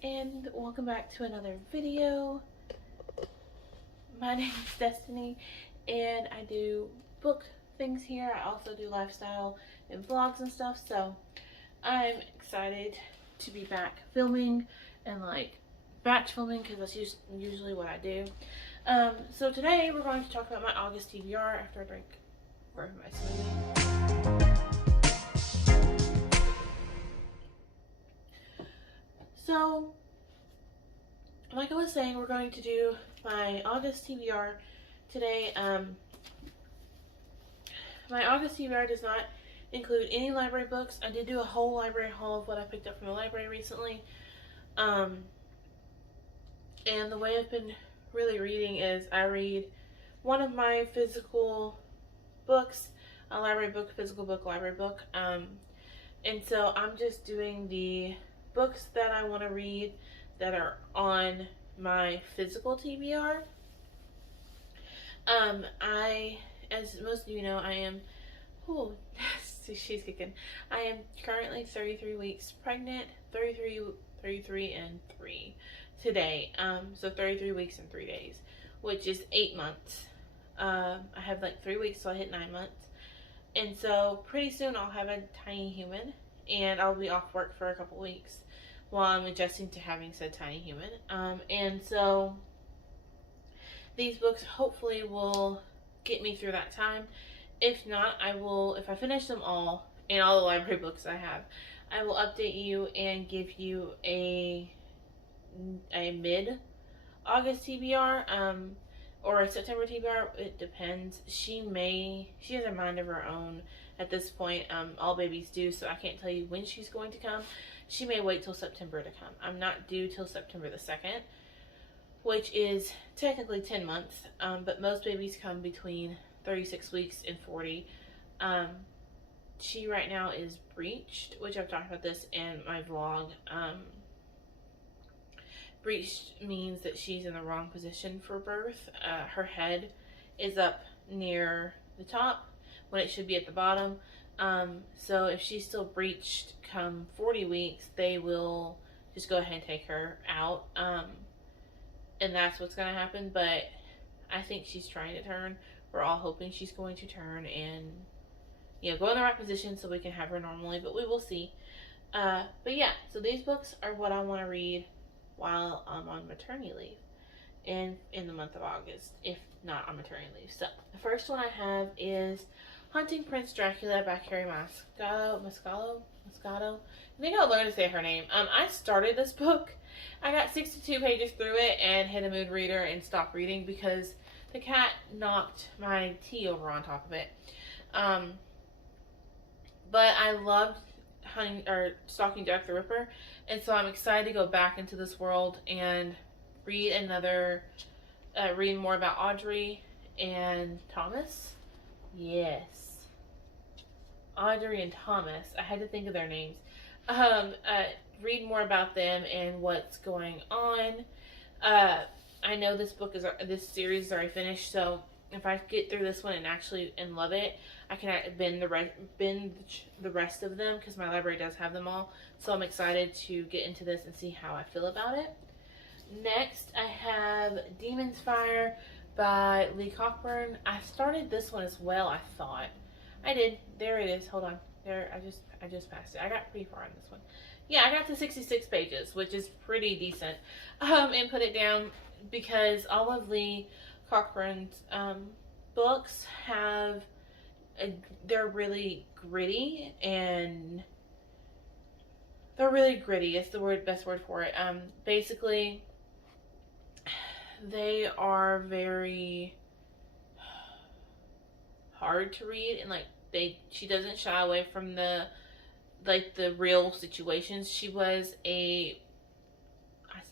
And welcome back to another video. My name is Destiny and I do book things here. I also do lifestyle and vlogs and stuff, so I'm excited to be back filming and batch filming because that's usually what I do. So today we're going to talk about my August TBR after I drink more of my smoothie. So, like I was saying, we're going to do my August TBR today. My August TBR does not include any library books. I did do a whole library haul of what I picked up from the library recently. And the way I've been really reading is I read one of my physical books, a library book, physical book, library book. And so I'm just doing the books that I want to read that are on my physical TBR. As most of you know, I am, she's kicking. I am currently 33 weeks pregnant, 33 and 3 today. So 33 weeks and 3 days, which is 8 months. I have like 3 weeks till I hit 9 months. And so pretty soon I'll have a tiny human and I'll be off work for a couple weeks while I'm adjusting to having said tiny human. And so these books hopefully will get me through that time. If not, if I finish them all and all the library books I have, I will update you and give you a mid-August TBR, or a September TBR. It depends. She has a mind of her own at this point. All babies do, so I can't tell you when she's going to come. She may wait till September to come. I'm not due till September the 2nd, which is technically 10 months, but most babies come between 36 weeks and 40. She right now is breached, which I've talked about this in my vlog. Breached means that she's in the wrong position for birth. Her head is up near the top when it should be at the bottom. So if she's still breached come 40 weeks, they will just go ahead and take her out. And that's what's going to happen. But I think she's trying to turn. We're all hoping she's going to turn and, go in the right position so we can have her normally, but we will see. But yeah, so these books are what I want to read while I'm on maternity leave in the month of August, if not on maternity leave. So the first one I have is Hunting Prince Dracula by Carrie Moscato. I think I'll learn to say her name. I started this book. I got 62 pages through it and hit a mood reader and stopped reading because the cat knocked my tea over on top of it. But I loved Stalking Jack the Ripper, and so I'm excited to go back into this world and read more about Audrey and Thomas. Yes, Audrey and Thomas. I had to think of their names. Read more about them and what's going on. I know this series is already finished, so if I get through this one and love it, I can binge the rest of them because my library does have them all. So I'm excited to get into this and see how I feel about it. Next, I have Demon's Fire by Lee Cockburn. I started this one as well, I thought. I did. There it is. Hold on. There, I just passed it. I got pretty far on this one. Yeah, I got to 66 pages, which is pretty decent. And put it down because all of Lee Cockburn's books they're really gritty, and is the best word for it. Basically, they are very hard to read, and she doesn't shy away from the real situations. She was I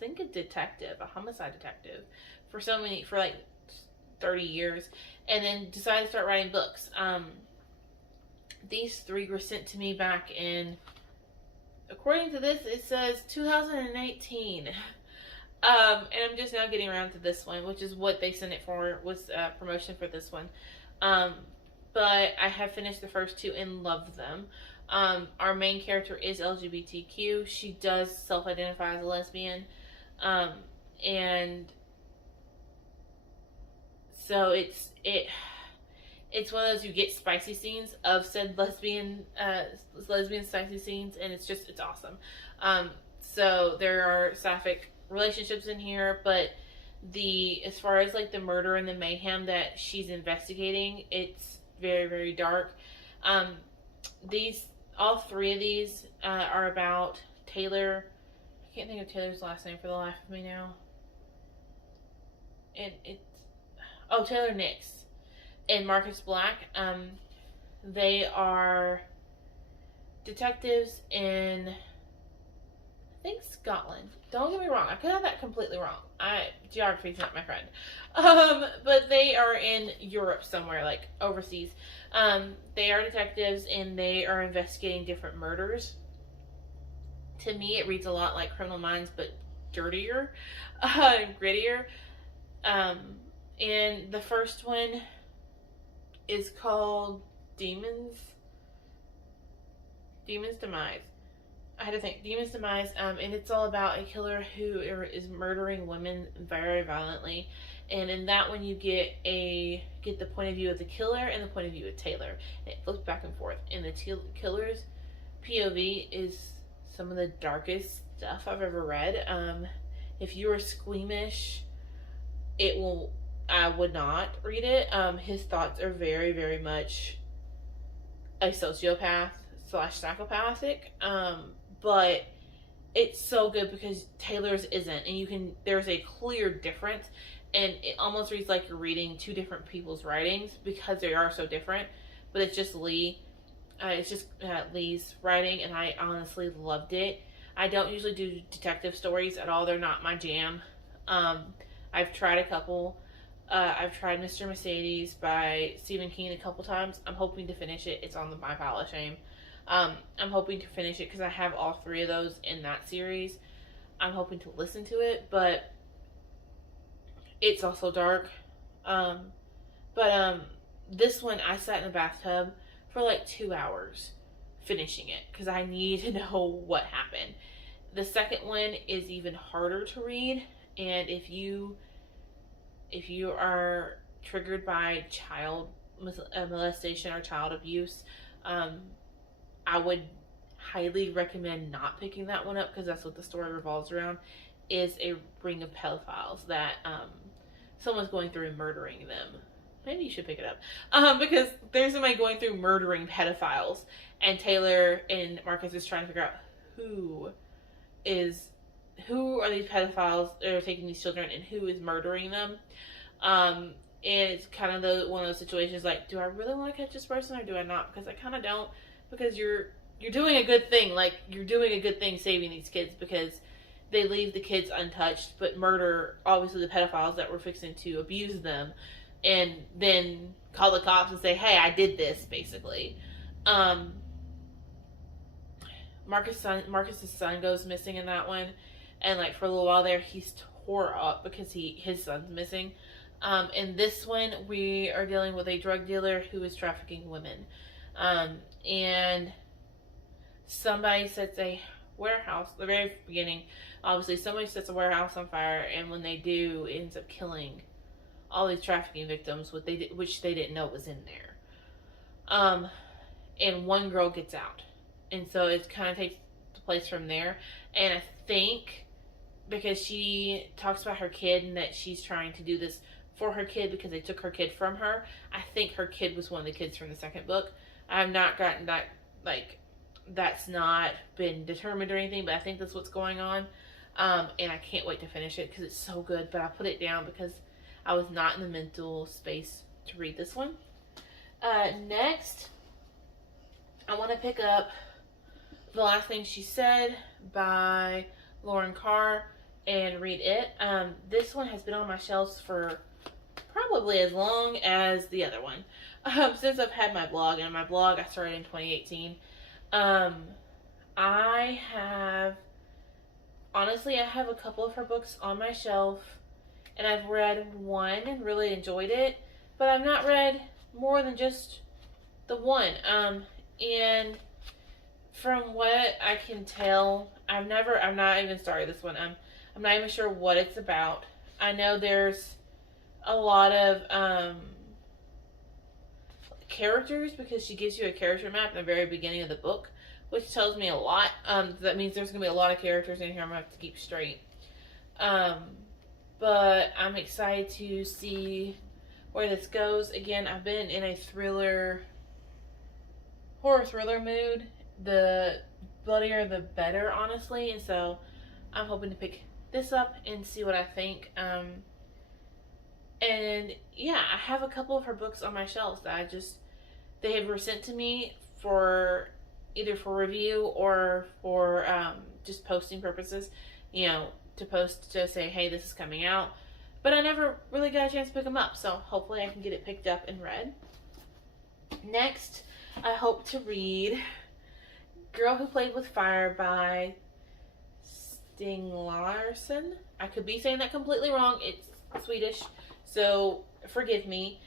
think a detective, a homicide detective for 30 years, and then decided to start writing books. These 3 were sent to me back in, according to this, it says 2018. And I'm just now getting around to this one, which is what they sent it for, was promotion for this one. But I have finished the first 2 and loved them. Our main character is LGBTQ. She does self-identify as a lesbian, and so it's one of those, you get spicy scenes of said lesbian spicy scenes, and it's awesome. So there are sapphic relationships in here, but as far as like the murder and the mayhem that she's investigating, it's very, very dark. These all three of these are about Taylor. I can't think of Taylor's last name for the life of me now. And Taylor Nix and Marcus Black. They are detectives in, I think, Scotland. Don't get me wrong, I could have that completely wrong. Geography's not my friend. But they are in Europe somewhere, like overseas. They are detectives and they are investigating different murders. To me, it reads a lot like Criminal Minds, but dirtier, grittier. And the first one is called Demon's Demise. I had to think. Demon's Demise, and it's all about a killer who is murdering women very violently. And in that one, you get the point of view of the killer and the point of view of Taylor. And it flips back and forth. And the killer's POV is some of the darkest stuff I've ever read. If you are squeamish, I would not read it. His thoughts are very, very much a sociopath / psychopathic. But it's so good because Taylor's isn't, and there's a clear difference, and it almost reads like you're reading two different people's writings because they are so different. But it's just Lee's writing, and I honestly loved it. I don't usually do detective stories at all. They're not my jam. I've tried a couple. I've tried Mr. Mercedes by Stephen King a couple times. I'm hoping to finish it. It's on my pile of shame. I'm hoping to finish it because I have all three of those in that series. I'm hoping to listen to it, but it's also dark. This one, I sat in a bathtub for like 2 hours finishing it because I need to know what happened. The second one is even harder to read, and if you are triggered by child molestation or child abuse, I would highly recommend not picking that one up because that's what the story revolves around, is a ring of pedophiles that someone's going through and murdering them. Maybe you should pick it up because there's somebody going through murdering pedophiles, and Taylor and Marcus is trying to figure out who are these pedophiles that are taking these children and who is murdering them. And it's kind of one of those situations like, do I really want to catch this person or do I not? Because I kind of don't, because you're doing a good thing. Like, you're doing a good thing saving these kids because they leave the kids untouched, but murder, obviously, the pedophiles that were fixing to abuse them, and then call the cops and say, hey, I did this, basically. Marcus's son goes missing in that one, and like for a little while there, he's tore up because his son's missing. In this one, we are dealing with a drug dealer who is trafficking women. And somebody sets a warehouse, the very beginning, obviously somebody sets a warehouse on fire, and when they do, it ends up killing all these trafficking victims, which they didn't know was in there. And one girl gets out. And so it kind of takes place from there. And I think because she talks about her kid and that she's trying to do this for her kid because they took her kid from her, I think her kid was one of the kids from the second book. I have not gotten that, like, that's not been determined or anything, but I think that's what's going on. And I can't wait to finish it because it's so good, but I put it down because I was not in the mental space to read this one. Next, I want to pick up The Last Thing She Said by Lauren Carr and read it. This one has been on my shelves for probably as long as the other one. Since I've had my blog, and my blog I started in 2018. I have a couple of her books on my shelf, and I've read one and really enjoyed it, but I've not read more than just the one. And From what I can tell, I'm not even started this one. I'm not even sure what it's about. I know there's a lot of characters because she gives you a character map in the very beginning of the book, which tells me a lot. That means there's gonna be a lot of characters in here I'm gonna have to keep straight. Um, but I'm excited to see where this goes. Again, I've been in a horror thriller mood. The bloodier the better, honestly, and so I'm hoping to pick this up and see what I think. And yeah, I have a couple of her books on my shelves that they were sent to me for either for review or for just posting purposes, to post to say, hey, this is coming out. But I never really got a chance to pick them up, so hopefully I can get it picked up and read. Next, I hope to read Girl Who Played with Fire by Sting Larsson. I could be saying that completely wrong. It's Swedish, so forgive me.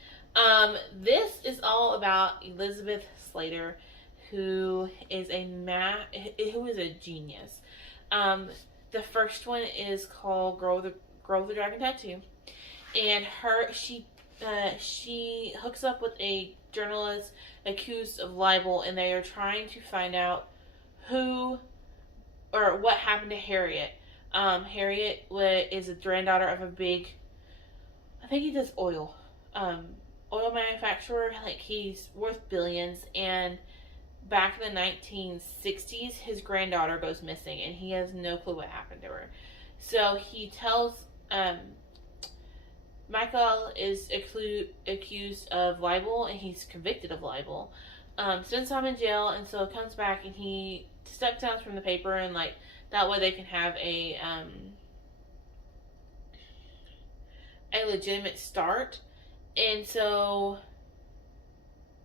This is all about Elizabeth Slater, who is a genius. The first one is called Girl with the Dragon Tattoo, and she hooks up with a journalist accused of libel, and they are trying to find out who or what happened to Harriet. Harriet is a granddaughter of a big, I think he does oil manufacturer. Like, he's worth billions, and back in the 1960s, his granddaughter goes missing, and he has no clue what happened to her. So he tells, Michael is accused of libel, and he's convicted of libel. Spends time in jail, and so comes back, and he steps down from the paper, and like that way they can have a legitimate start. And so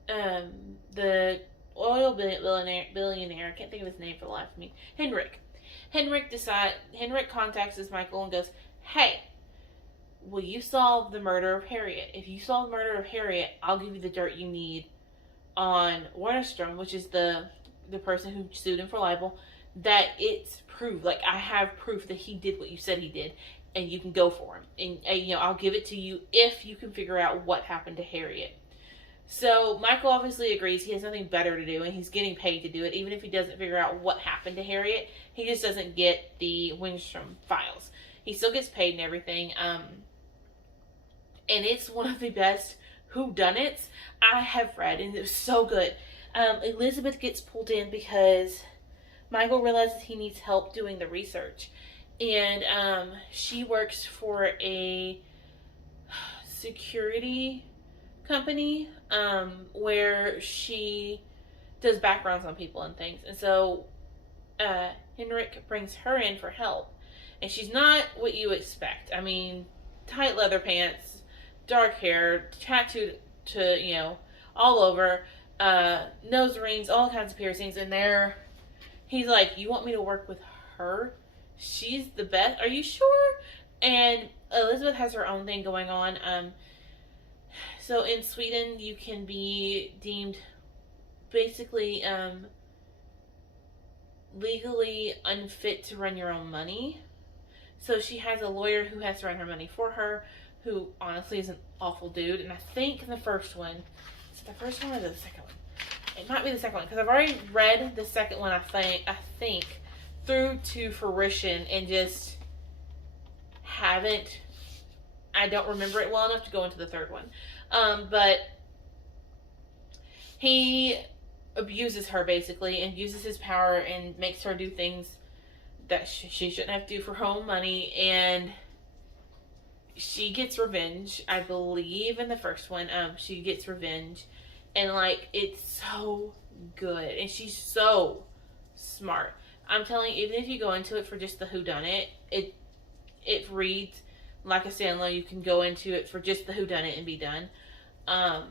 the oil billionaire, I can't think of his name for the life of me, Henrik contacts this Michael and goes, hey, will you solve the murder of Harriet? If you solve the murder of Harriet, I'll give you the dirt you need on Wernerstrom, which is the person who sued him for libel, that it's proved. Like, I have proof that he did what you said he did, and you can go for him. And I'll give it to you if you can figure out what happened to Harriet. So Michael obviously agrees. He has nothing better to do, and he's getting paid to do it. Even if he doesn't figure out what happened to Harriet, he just doesn't get the Wenstrom files. He still gets paid and everything. And it's one of the best whodunits I have read, and it was so good. Elizabeth gets pulled in because Michael realizes he needs help doing the research. And she works for a security company where she does backgrounds on people and things. And so Henrik brings her in for help. And she's not what you expect. I mean, tight leather pants, dark hair, tattooed to, all over, nose rings, all kinds of piercings. And he's like, you want me to work with her? She's the best. Are you sure? And Elizabeth has her own thing going on. So in Sweden, you can be deemed basically legally unfit to run your own money. So she has a lawyer who has to run her money for her, who honestly is an awful dude. And I think the first one, is it the first one or the second one? It might be the second one, because I've already read the second one, I think, through to fruition, and just I don't remember it well enough to go into the third one. But he abuses her, basically, and uses his power and makes her do things that she shouldn't have to do for her own money, and she gets revenge. I believe in the first one, she gets revenge, and like, it's so good, and she's so smart. I'm telling you, even if you go into it for just the whodunit, it reads like a Sandler. You can go into it for just the whodunit and be done. I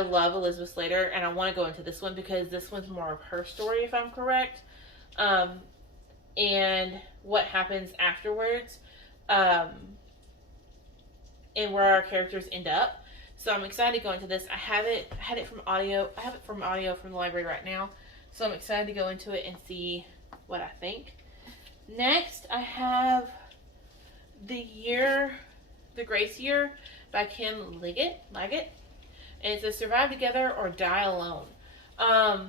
love Elizabeth Slater, and I want to go into this one because this one's more of her story, if I'm correct. And what happens afterwards, and where our characters end up. So I'm excited to go into this. I have it from audio. I have it from audio from the library right now. So I'm excited to go into it and see what I think. Next, I have The Grace Year by Kim Liggett. And it says Survive Together or Die Alone. I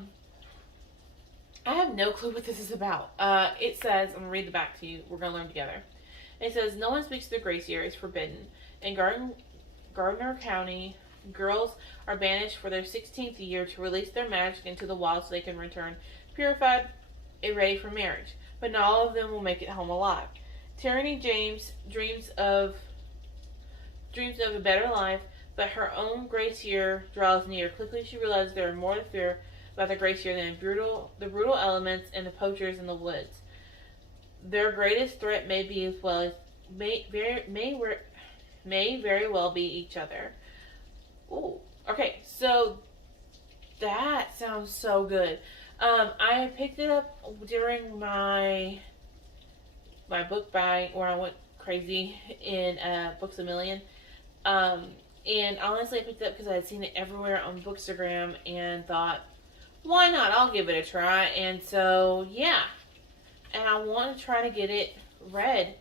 have no clue what this is about. It says, I'm going to read the back to you. We're going to learn together. It says, no one speaks the Grace Year. It's forbidden. In Gardner County, girls are banished for their 16th year to release their magic into the wild so they can return purified and ready for marriage. But not all of them will make it home alive. Tyranny James dreams of a better life, but her own Grace Year draws near. Quickly she realizes there are more to fear about the Grace Year than the brutal elements and the poachers in the woods. Their greatest threat may very well be each other. Ooh, okay, so that sounds so good. I picked it up during my book buying where I went crazy in Books A Million. And honestly, I picked it up because I had seen it everywhere on Bookstagram and thought, why not? I'll give it a try. And so, yeah. And I want to try to get it read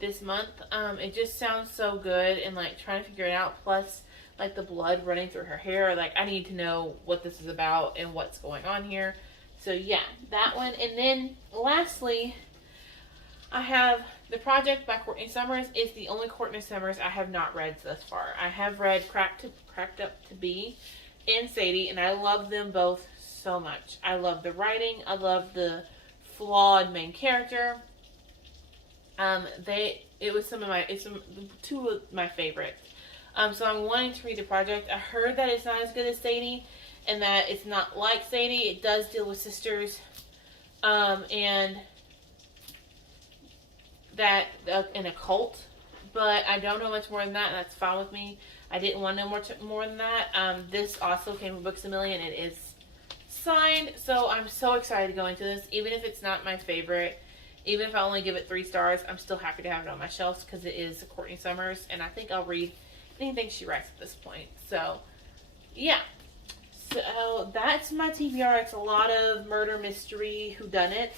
this month. It just sounds so good, and like trying to figure it out. Plus, like the blood running through her hair. Like, I need to know what this is about and what's going on here. So, yeah, that one. And then, lastly, I have The Project by Courtney Summers. It's the only Courtney Summers I have not read thus far. I have read Cracked Up to Be and Sadie, and I love them both so much. I love the writing. I love the flawed main character. It's two of my favorites. So I'm wanting to read The Project. I heard that it's not as good as Sadie, and that it's not like Sadie. It does deal with sisters, and that in a cult, but I don't know much more than that, and that's fine with me. I didn't want to know more than that. This also came from Books A Million. It is signed, so I'm so excited to go into this. Even if it's not my favorite, even if I only give it 3 stars, I'm still happy to have it on my shelves because it is Courtney Summers, and I think I'll read anything she writes at this point. So, yeah. So, that's my TBR. It's a lot of murder, mystery, whodunit,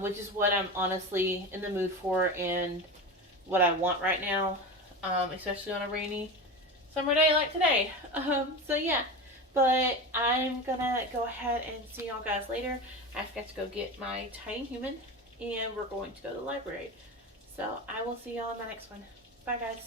which is what I'm honestly in the mood for and what I want right now, especially on a rainy summer day like today. So, yeah. But I'm gonna go ahead and see y'all guys later. I've got to go get my tiny human, and we're going to go to the library. So I will see y'all in my next one. Bye, guys.